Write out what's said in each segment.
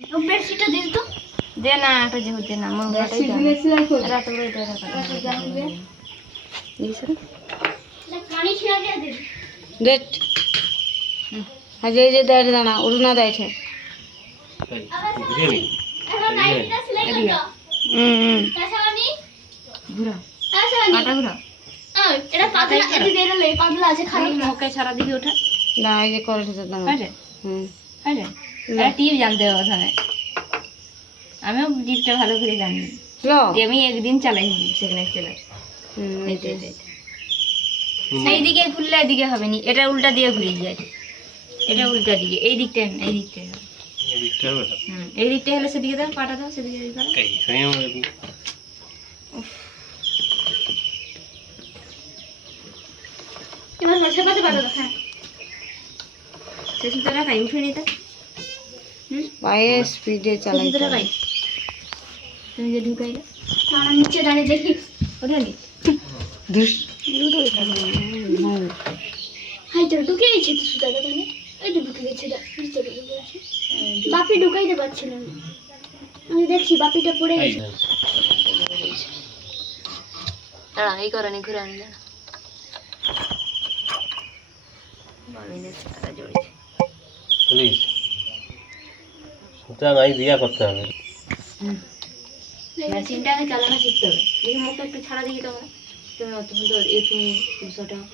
বেডশিটটা দিস তো দে না একটা যে হতে না আমার বেডশিট দিলে সেলাই কর রাত করে এটা রাত জানবে দিছরে না কানি ছিড়া দিয়ে দে দেট হাজে যে দাঁড় দানা উড়না দাইছে এখন নাইটিটা সেলাই কর কাসানি ঘুরা কাটা ঘুরা এটা পাতলা এতে দে রে পাতলা আছে খালি মুখে সারা দিকে ওঠা না এই যে করে দিতে দাও আছে আছে এটা টিপ জানতে হবে ওখানে আমিও টিপটা ভালো করে জানি আমি একদিন চালাই সেখানে চালাই এই দিকে ঘুরলে এদিকে হবে না এটা উল্টা দিয়ে ঘুরে যায় এটা উল্টা দিকে এই দিকটা এই দিকটা হবে এই দিকটা হলে সেদিকে দাও পাটা দাও সেদিকে দাও এবার বসে বসে পাটা দাও হ্যাঁ সেটা রাখাই উঠে নিতে পায়ে স্পিডে চালাই তো রাখাই তুমি যে ঢুকাইলে আর নিচে দাঁড়িয়ে দেখি ওঠে নি দুস দুটো হাই তো ঢুকে গেছে তো সুদাটা মানে এই তো ঢুকে গেছে দা নিচে ঢুকে গেছে বাপি ঢুকাইতে পারছিল না আমি দেখছি বাপিটা পড়ে গেছে দাঁড়া এই করনি ঘুরে আনি না বাবিনে সারা জড়িয়েছে প্লিজ সুতরাং এই দিয়া করতে হবে মেশিনটাকে চালানো শিখতে হবে এই মুখটা একটু ছাড়া দিয়ে দাও তুমি তুমি তো এই তুমি 200 টাকা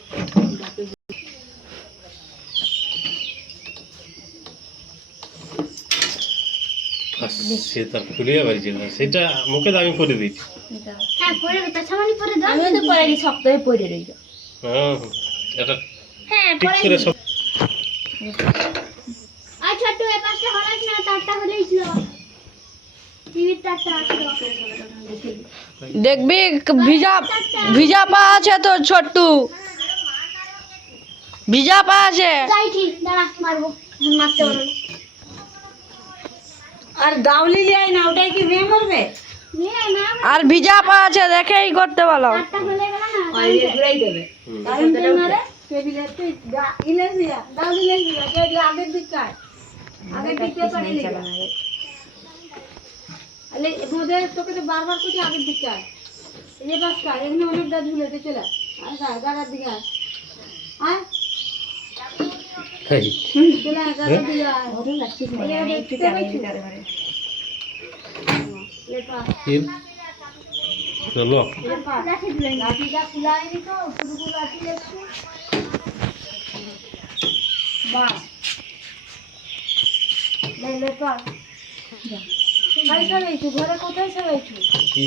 সেটা খুলিয়ে বাড়িছে না সেটা মুখে আমি করে দিচ্ছি হ্যাঁ পরে তাছাড়া পরে দাও আমি তো পরে সপ্তাহে পরে রইল হ্যাঁ এটা হ্যাঁ ঠিক করে সব আচ্ছা তো এই পাশে হলাস না তারটা হলেই ছিল টিভির তারটা আছে দেখবি ভিজা ভিজা পা আছে তো ছোট্টু ভিজা পা আছে যাই ঠিক দাঁড়া মারবো মারতে পারবো আর গাউলি যাই না ওটাই কি ভেঙে মরবে না আর ভিজা পা আছে দেখেই করতে বলো তারটা হলে গেল না ওই ঘুরাই দেবে কারণ মারে টেবিলে তুই ইলেস দিয়া গাউলি লেস দিয়া যে আগের দিকে আগের দিকে পানি লাগা আলে মোদে তোকে তো বারবার কইছি আগের দিকে আয় এই বাস কা এখানে অনেক দা ঝুলেতে চলে আর গাড়ার দিকে আয় এই চলে গাড়ার দিকে আয় ওরে লাগছে না আমি একটু চালাই দিতে পারে লেপা কি চলো লেপা লাঠি দিলেন লাঠিটা ফুলাইনি তো পুরো লাঠি লেপছি বাস লেপা ভাই সবাই ঘরে কোথায় সবাই কি